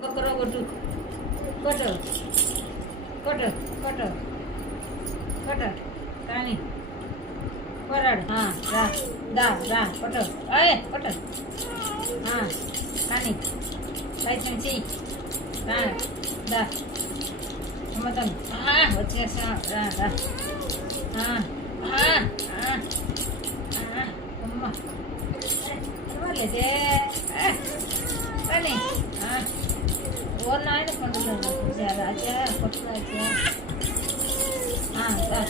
ఒక్కరో కొట్టు కొట్టు కొట్టు కొట్టు కొట్టు కానీ కొట్టాడు రా దా రా కొట్టు కొట్టు కానీ ప్రయత్నం చెయ్యి దా మొత్తం వచ్చేసా రా రా అమ్మ పర్వాలేదే కానీ ఓనాయన పండుగ రాజా కొట్టు రాజా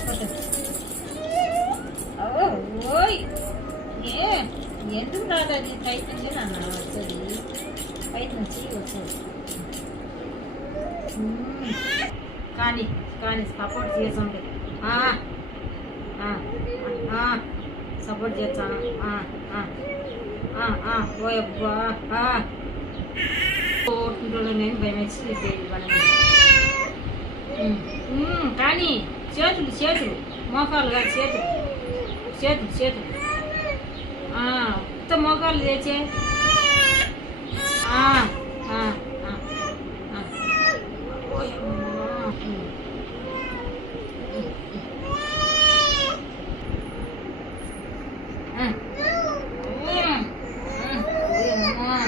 కొట్టు ఓయ్ ఎందుకు రాదు అది పైకి నుంచి నాన్న వచ్చేది పైకి నుంచి వచ్చేది కానీ కానీ సపోర్ట్ చేస్తుంటే సపోర్ట్ చేస్తాను ఓ అబ్బా కోరుకుంటున్నా నేను భయం వేసి కానీ చేతులు చేతులు మోకాలు కాదు చేతులు చేతులు చేతులు మొత్తం మోకాలు తెచ్చే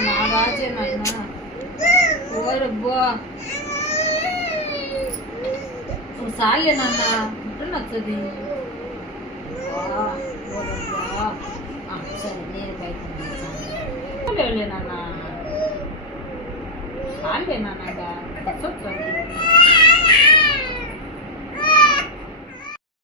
నా రాజే నాయన ఓరబ్బా సాగే నాన్న ఉంటే నచ్చది సరే నేను బయట నాన్న చాలే నాన్న